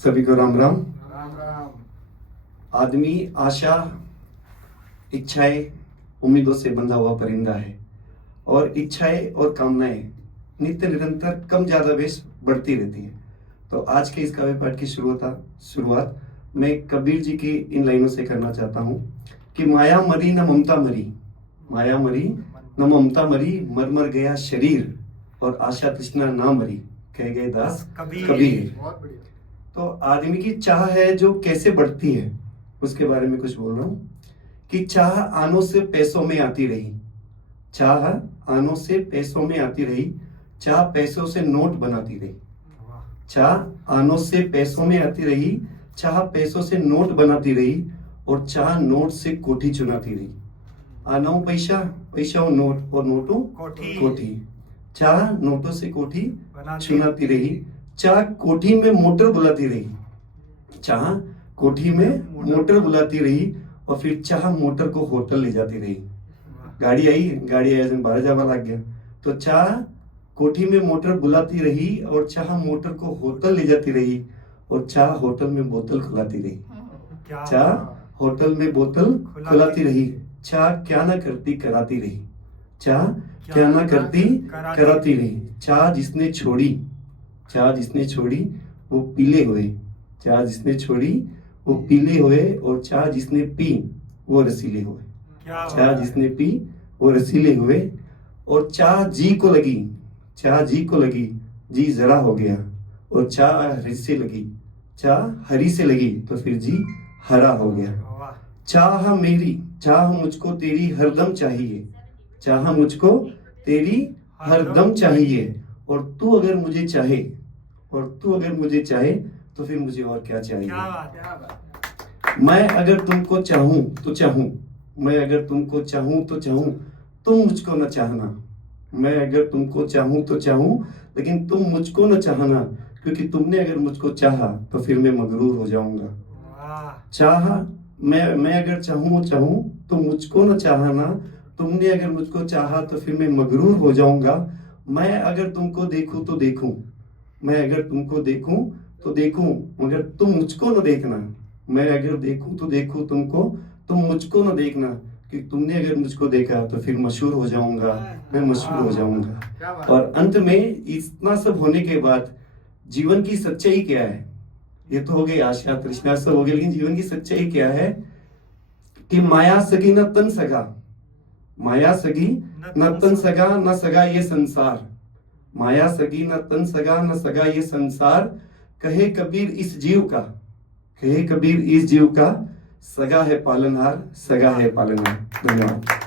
सभी को राम राम। राम राम। आदमी आशा, इच्छाएं, उम्मीदों से बंधा हुआ परिंदा है और इच्छाएं और कामनाएं नित्य निरंतर कम ज्यादा बेश बढ़ती रहती है। तो आज के इस काव्य पाठ की शुरुआत मैं कबीर जी की इन लाइनों से करना चाहता हूँ कि माया मरी न ममता मरी, माया मरी न ममता मरी, मर मर गया शरीर और आशा तृष्णा ना मरी, कह गए दास कबीर। बहुत बढ़िया। तो आदमी की चाह है जो कैसे बढ़ती है उसके बारे में कुछ बोल रहा हूँ कि चाह आनों से पैसों में आती रही, चाह आनों से पैसों में आती रही, चाह पैसों से नोट बनाती रही, चाह आनों से पैसों में आती रही, चाह पैसों से नोट बनाती रही और चाह नोट से कोठी चुनाती रही। आना पैसा, पैसा नोट और नोटों कोठी, चाह नोटों से कोठी चुनाती रही, चाह कोठी में मोटर बुलाती रही, चाह कोठी में मोटर बुलाती रही और फिर चाह मोटर को होटल ले जाती रही। गाड़ी आई 12 जावा लग गया। तो चाह कोठी में मोटर बुलाती रही और चाह मोटर को होटल ले जाती रही और चाह होटल में बोतल खुलाती रही, चाह होटल में बोतल खुलाती रही, चाह क्या ना करती कराती रही, चाह क्या ना करती कराती रही, चाह जिसने छोड़ी, चाह जिसने छोड़ी वो पीले हुए, चाह जिसने छोड़ी वो पीले हुए और चाह जिसने पी वो रसीले हुए, चाह जिसने पी वो रसीले हुए और चाह जी को लगी, चाह जी को लगी, जी जरा हो गया और चाह हरी से लगी, चाह हरी से लगी तो फिर जी हरा हो गया। चाह मेरी, चाह मुझको तेरी हरदम चाहिए, चाह मुझको तेरी हरदम चाहिए और तू अगर मुझे चाहे, और तू अगर मुझे चाहे तो फिर मुझे और क्या चाहिए। मैं अगर तुमको चाहूं तो चाहूं, मैं अगर तुमको चाहूं तो चाहूं, तुम मुझको न चाहना, मैं अगर तुमको चाहूं तो चाहूं लेकिन तुम मुझको न चाहना, क्योंकि तुमने अगर मुझको चाहा तो फिर मैं मगरूर हो जाऊंगा। चाह मैं अगर चाहूं तो मुझको न चाहना, तुमने अगर मुझको चाहा तो फिर मैं मगरूर हो जाऊंगा। मैं अगर तुमको देखूं तो देखूं, मैं अगर तुमको देखूं तो देखूं मगर तुम मुझको न देखना, मैं अगर देखूं तो देखूं तुमको, तुम मुझको न देखना, कि तुमने अगर मुझको देखा तो फिर मशहूर हो जाऊंगा, मैं मशहूर हो जाऊंगा। और अंत में इतना सब होने के बाद जीवन की सच्चाई क्या है? ये तो हो गई आशा तृष्णा सब हो गई, लेकिन जीवन की सच्चाई क्या है कि माया सगी न तन सगा, माया सगी न तन सगा न सगा ये संसार, माया सगी न तन सगा न सगा ये संसार, कहे कबीर इस जीव का, कहे कबीर इस जीव का, सगा है पालनहार, सगा है पालनहार। धन्यवाद।